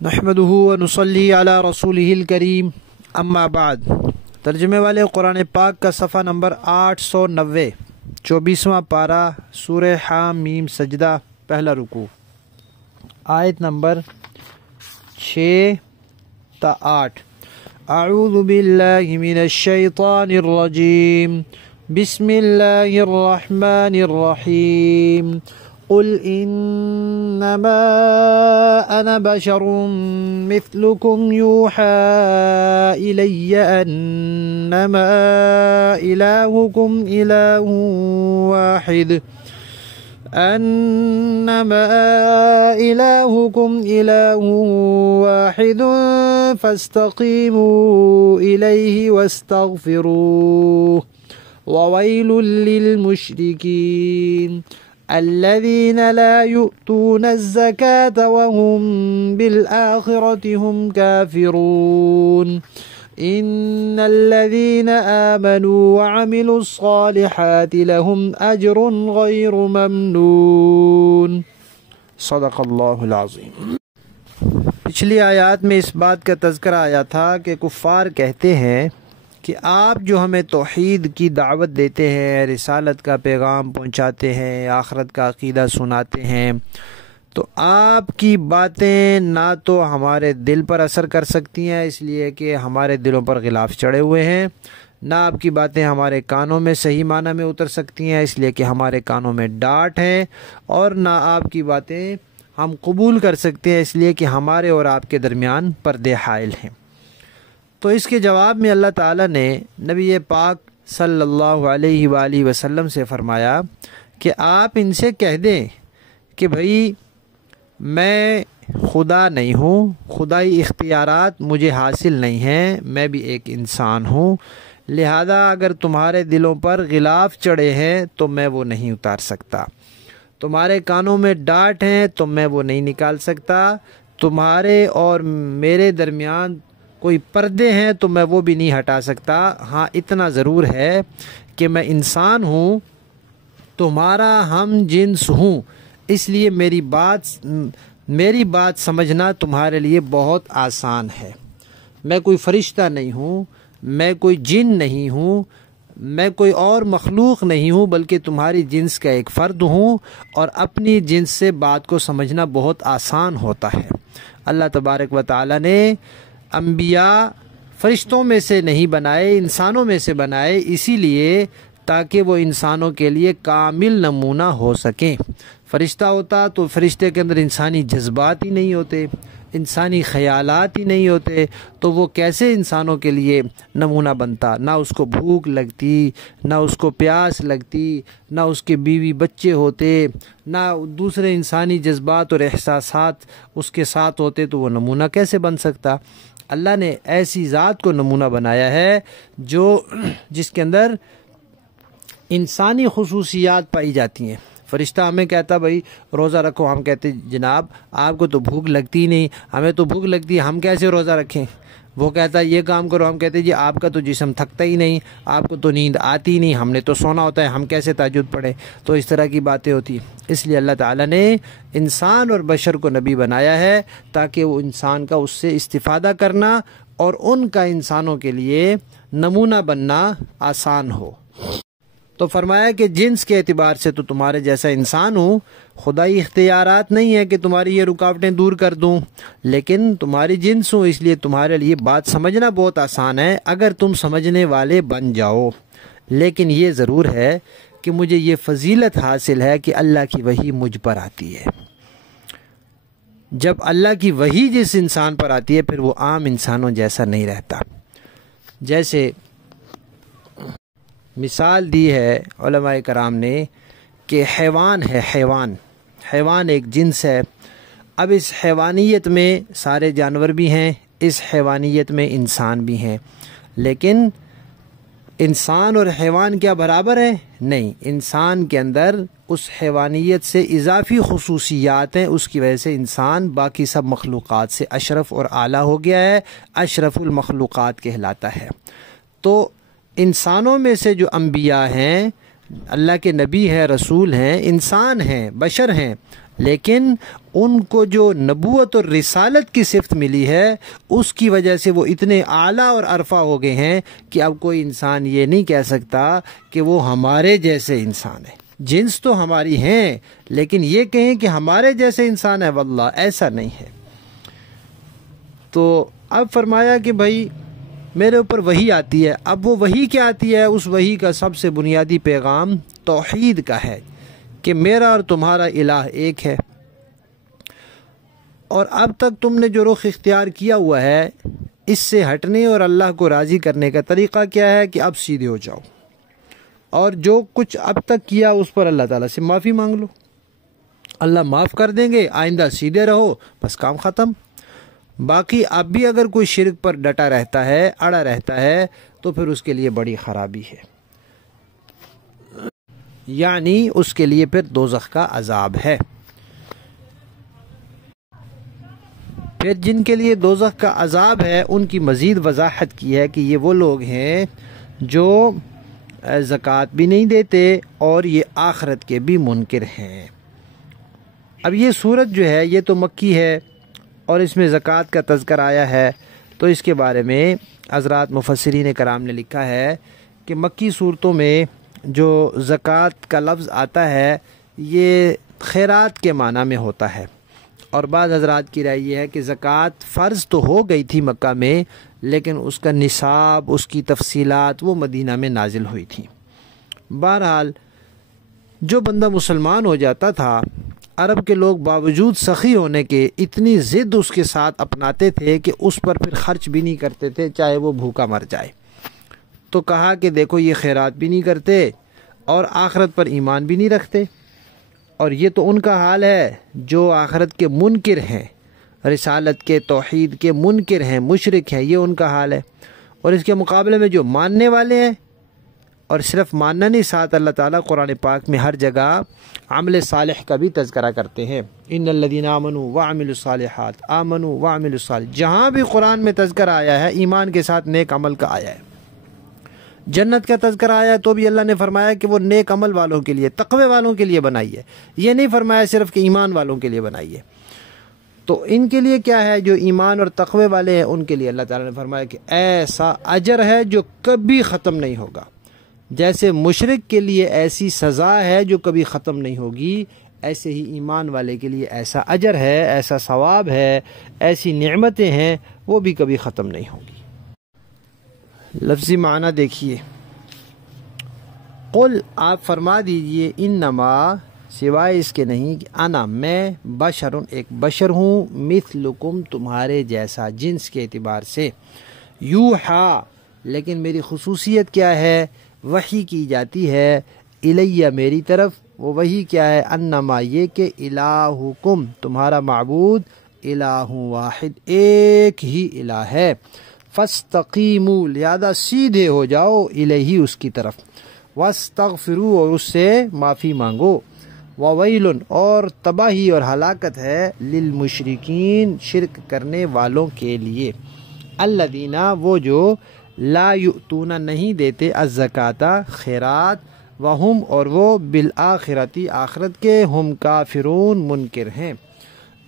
نحمدہ و نصلی علی رسولہ الکریم اما بعد۔ ترجمے والے قرآن پاک کا صفحہ نمبر 890، 24واں پارہ، سورہ حامیم سجدہ، پہلا رکوع، آیت نمبر 6 تا 8۔ اعوذ باللہ من الشیطان الرجیم، بسم اللہ الرحمن الرحیم۔ قل انما انا بشر مثلكم يوحى الي انما الهكم اله واحد فاستقيموا اليه واستغفروه وويل للمشركين الذين لا يؤتون الزكاة وهم بالآخرة هم كافرون إن الذين آمنوا وعملوا الصالحات لهم أجر غير ممنون۔ صدق اللہ العظیم۔ پچھلی آیات میں اس بات کا تذکرہ آیا تھا کہ کفار کہتے ہیں کہ آپ جو ہمیں توحید کی دعوت دیتے ہیں، رسالت کا پیغام پہنچاتے ہیں، آخرت کا عقیدہ سناتے ہیں، تو آپ کی باتیں نہ تو ہمارے دل پر اثر کر سکتی ہیں اس لیے کہ ہمارے دلوں پر غلاف چڑھے ہوئے ہیں، نہ آپ کی باتیں ہمارے کانوں میں صحیح معنی میں اتر سکتی ہیں اس لیے کہ ہمارے کانوں میں ڈانٹ ہے، اور نہ آپ کی باتیں ہم قبول کر سکتے ہیں اس لیے کہ ہمارے اور آپ کے درمیان پردے حائل ہیں۔ تو اس کے جواب میں اللہ تعالیٰ نے نبی پاک صلی اللہ علیہ وآلہ وسلم سے فرمایا کہ آپ ان سے کہہ دیں کہ بھئی میں خدا نہیں ہوں، خدائی اختیارات مجھے حاصل نہیں ہیں، میں بھی ایک انسان ہوں، لہذا اگر تمہارے دلوں پر غلاف چڑھے ہیں تو میں وہ نہیں اتار سکتا، تمہارے کانوں میں ڈانٹ ہیں تو میں وہ نہیں نکال سکتا، تمہارے اور میرے درمیان کوئی پردے ہیں تو میں وہ بھی نہیں ہٹا سکتا۔ ہاں اتنا ضرور ہے کہ میں انسان ہوں، تمہارا ہم جنس ہوں، اس لیے میری بات سمجھنا تمہارے لیے بہت آسان ہے۔ میں کوئی فرشتہ نہیں ہوں، میں کوئی جن نہیں ہوں، میں کوئی اور مخلوق نہیں ہوں، بلکہ تمہاری جنس کا ایک فرد ہوں، اور اپنی جنس سے بات کو سمجھنا بہت آسان ہوتا ہے۔ اللہ تبارک و تعالی نے انبیاء فرشتوں میں سے نہیں بنائے، انسانوں میں سے بنائے، اسی لیے تاکہ وہ انسانوں کے لیے کامل نمونہ ہو سکیں۔ فرشتہ ہوتا تو فرشتے کے اندر انسانی جذبات ہی نہیں ہوتے، انسانی خیالات ہی نہیں ہوتے، تو وہ کیسے انسانوں کے لیے نمونہ بنتا؟ نہ اس کو بھوک لگتی، نہ اس کو پیاس لگتی، نہ اس کے بیوی بچے ہوتے، نہ دوسرے انسانی جذبات اور احساسات اس کے ساتھ ہوتے، تو وہ نمونہ کیسے بن سکتا؟ اللہ نے ایسی ذات کو نمونہ بنایا ہے جس کے اندر انسانی خصوصیات پائی جاتی ہیں۔ فرشتہ ہمیں کہتا بھائی روزہ رکھو، ہم کہتے جناب آپ کو تو بھوک لگتی نہیں، ہمیں تو بھوک لگتی ہے، ہم کیسے روزہ رکھیں؟ وہ کہتا یہ کام کرو، ہم کہتے جی آپ کا تو جسم تھکتا ہی نہیں، آپ کو تو نیند آتی نہیں، ہم نے تو سونا ہوتا ہے، ہم کیسے تہجد پڑھیں؟ تو اس طرح کی باتیں ہوتی ہیں۔ اس لیے اللہ تعالیٰ نے انسان اور بشر کو نبی بنایا ہے تاکہ وہ انسان کا اس سے استفادہ کرنا اور ان کا انسانوں کے لیے نمونہ بننا آسان ہو۔ تو فرمایا کہ جنس کے اعتبار سے تو تمہارے جیسا انسان ہوں، خدائی اختیارات نہیں ہے کہ تمہاری یہ رکاوٹیں دور کر دوں، لیکن تمہاری جنس ہوں، اس لیے تمہارے لیے بات سمجھنا بہت آسان ہے اگر تم سمجھنے والے بن جاؤ۔ لیکن یہ ضرور ہے کہ مجھے یہ فضیلت حاصل ہے کہ اللہ کی وحی مجھ پر آتی ہے۔ جب اللہ کی وحی جس انسان پر آتی ہے پھر وہ عام انسانوں جیسا نہیں رہتا۔ جیسے مثال دی ہے علماء کرام نے کہ حیوان ہے، حیوان ایک جنس ہے۔ اب اس حیوانیت میں سارے جانور بھی ہیں، اس حیوانیت میں انسان بھی ہیں، لیکن انسان اور حیوان کیا برابر ہیں؟ نہیں، انسان کے اندر اس حیوانیت سے اضافی خصوصیات ہیں، اس کی وجہ سے انسان باقی سب مخلوقات سے اشرف اور اعلیٰ ہو گیا ہے، اشرف المخلوقات کہلاتا ہے۔ تو انسانوں میں سے جو انبیاء ہیں، اللہ کے نبی ہیں، رسول ہیں، انسان ہیں، بشر ہیں، لیکن ان کو جو نبوت اور رسالت کی صفت ملی ہے اس کی وجہ سے وہ اتنے اعلیٰ اور عرفہ ہو گئے ہیں کہ اب کوئی انسان یہ نہیں کہہ سکتا کہ وہ ہمارے جیسے انسان ہے۔ جنس تو ہماری ہیں، لیکن یہ کہیں کہ ہمارے جیسے انسان ہے، واللہ ایسا نہیں ہے۔ تو اب فرمایا کہ بھائی میرے اوپر وحی آتی ہے۔ اب وہ وحی کیا آتی ہے؟ اس وحی کا سب سے بنیادی پیغام توحید کا ہے کہ میرا اور تمہارا الہ ایک ہے، اور اب تک تم نے جو رخ اختیار کیا ہوا ہے اس سے ہٹنے اور اللہ کو راضی کرنے کا طریقہ کیا ہے کہ اب سیدھے ہو جاؤ، اور جو کچھ اب تک کیا اس پر اللہ تعالیٰ سے معافی مانگ لو، اللہ معاف کر دیں گے، آئندہ سیدھے رہو، بس کام ختم۔ باقی اب بھی اگر کوئی شرک پر ڈٹا رہتا ہے، اڑا رہتا ہے، تو پھر اس کے لیے بڑی خرابی ہے، یعنی اس کے لیے پھر دوزخ کا عذاب ہے۔ پھر جن کے لیے دوزخ کا عذاب ہے ان کی مزید وضاحت کی ہے کہ یہ وہ لوگ ہیں جو زکوٰۃ بھی نہیں دیتے اور یہ آخرت کے بھی منکر ہیں۔ اب یہ صورت جو ہے یہ تو مکی ہے اور اس میں زکوٰۃ کا تذکر آیا ہے، تو اس کے بارے میں حضرات مفسرین کرام نے لکھا ہے کہ مکی صورتوں میں جو زکوٰۃ کا لفظ آتا ہے یہ خیرات کے معنی میں ہوتا ہے، اور بعض حضرات کی رائے یہ ہے کہ زکوٰۃ فرض تو ہو گئی تھی مکہ میں، لیکن اس کا نصاب، اس کی تفصیلات وہ مدینہ میں نازل ہوئی تھیں۔ بہرحال جو بندہ مسلمان ہو جاتا تھا، عرب کے لوگ باوجود سخی ہونے کے اتنی ضد اس کے ساتھ اپناتے تھے کہ اس پر پھر خرچ بھی نہیں کرتے تھے چاہے وہ بھوکا مر جائے۔ تو کہا کہ دیکھو یہ خیرات بھی نہیں کرتے اور آخرت پر ایمان بھی نہیں رکھتے، اور یہ تو ان کا حال ہے جو آخرت کے منکر ہیں، رسالت کے، توحید کے منکر ہیں، مشرک ہیں، یہ ان کا حال ہے۔ اور اس کے مقابلے میں جو ماننے والے ہیں، اور صرف ماننا نہیں، ساتھ اللہ تعالیٰ قرآن پاک میں ہر جگہ عمل صالح کا بھی تذکرہ کرتے ہیں، ان الذین آمنوا وعملوا الصالحات، آمنوا وعملوا الصالحات، جہاں بھی قرآن میں تذکرہ آیا ہے ایمان کے ساتھ نیک عمل کا آیا ہے۔ جنت کا تذکرہ آیا تو بھی اللہ نے فرمایا کہ وہ نیک عمل والوں کے لیے، تقوی والوں کے لیے بنائی ہے، یہ نہیں فرمایا صرف کہ ایمان والوں کے لیے بنائی ہے۔ تو ان کے لیے کیا ہے؟ جو ایمان اور تقوی والے ہیں ان کے لیے اللہ تعالیٰ نے فرمایا کہ ایسا اجر ہے جو کبھی ختم نہیں ہوگا، جیسے مشرک کے لیے ایسی سزا ہے جو کبھی ختم نہیں ہوگی، ایسے ہی ایمان والے کے لیے ایسا اجر ہے، ایسا ثواب ہے، ایسی نعمتیں ہیں وہ بھی کبھی ختم نہیں ہوگی۔ لفظی معنی دیکھیے، قل آپ فرما دیجئے، انما سوائے اس کے نہیں کہ انا میں، بشرٌ ایک بشر ہوں، مثلکم تمہارے جیسا، جنس کے اعتبار سے، یوحا لیکن میری خصوصیت کیا ہے؟ وحی کی جاتی ہے، الیہ میری طرف، وہ وحی کیا ہے؟ انما یہ کہ الہکم تمہارا معبود الہ واحد، ایک ہی الہ ہے، فاستقیموا لہذا سیدھے ہو جاؤ، الیہ اس کی طرف، واستغفروا اور اس سے معافی مانگو، وویل اور تباہی اور ہلاکت ہے، للمشرکین شرک کرنے والوں کے لیے، الذین وہ جو لا یؤتون نہیں دیتے الزکاۃ خیرات، وہم اور وہ بالآخرتی آخرت کے، ہم کافرون منکر ہیں،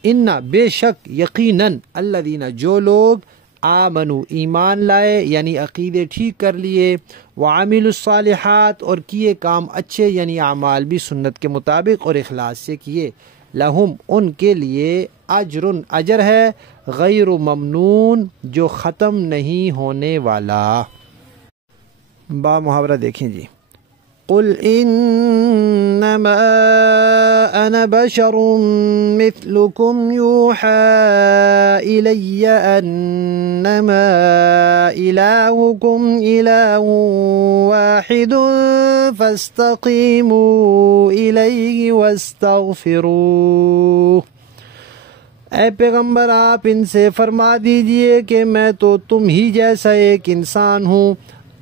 ان بے شک یقیناً الذین جو لوگ آمنو ایمان لائے یعنی عقیدے ٹھیک کر لیے، وعملوا الصالحات اور کیے کام اچھے یعنی اعمال بھی سنت کے مطابق اور اخلاص سے کیے، لہم ان کے لیے اجرن اجر ہے، غیر ممنون جو ختم نہیں ہونے والا۔ با محاورہ دیکھیں جی، قل انما انا بشر مثلكم يوحى الي انما الهكم اله واحد فاستقيموا اليه واستغفروه۔ اے پیغمبر آپ ان سے فرما دیجئے کہ میں تو تم ہی جیسا ایک انسان ہوں،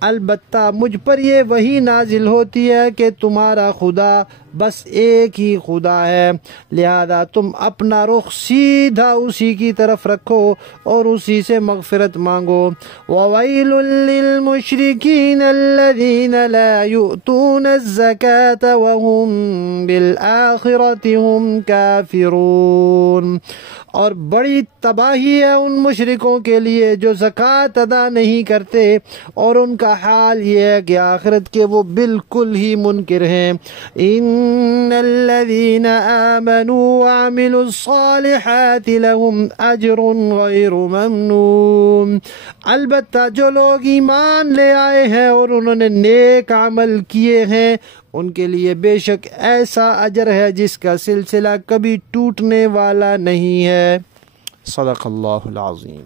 البتہ مجھ پر یہ وحی نازل ہوتی ہے کہ تمہارا خدا بس ایک ہی خدا ہے، لہذا تم اپنا رخ سیدھا اسی کی طرف رکھو اور اسی سے مغفرت مانگو۔ وَوَيْلٌ لِّلْمُشْرِكِينَ الَّذِينَ لَا يُؤْتُونَ الزَّكَاةَ وَهُمْ بِالْآخِرَةِ هُمْ كَافِرُونَ، اور بڑی تباہی ہے ان مشرکوں کے لیے جو زکوٰۃ ادا نہیں کرتے، اور ان کا حال یہ ہے کہ آخرت کے وہ بالکل ہی منکر ہیں۔ ان الذین آمنوا وعملوا الصالحات لهم اجر غیر ممنون، البتہ جو لوگ ایمان لے آئے ہیں اور انہوں نے نیک عمل کیے ہیں، ان کے لیے بے شک ایسا اجر ہے جس کا سلسلہ کبھی ٹوٹنے والا نہیں ہے۔ صدق اللہ العظیم۔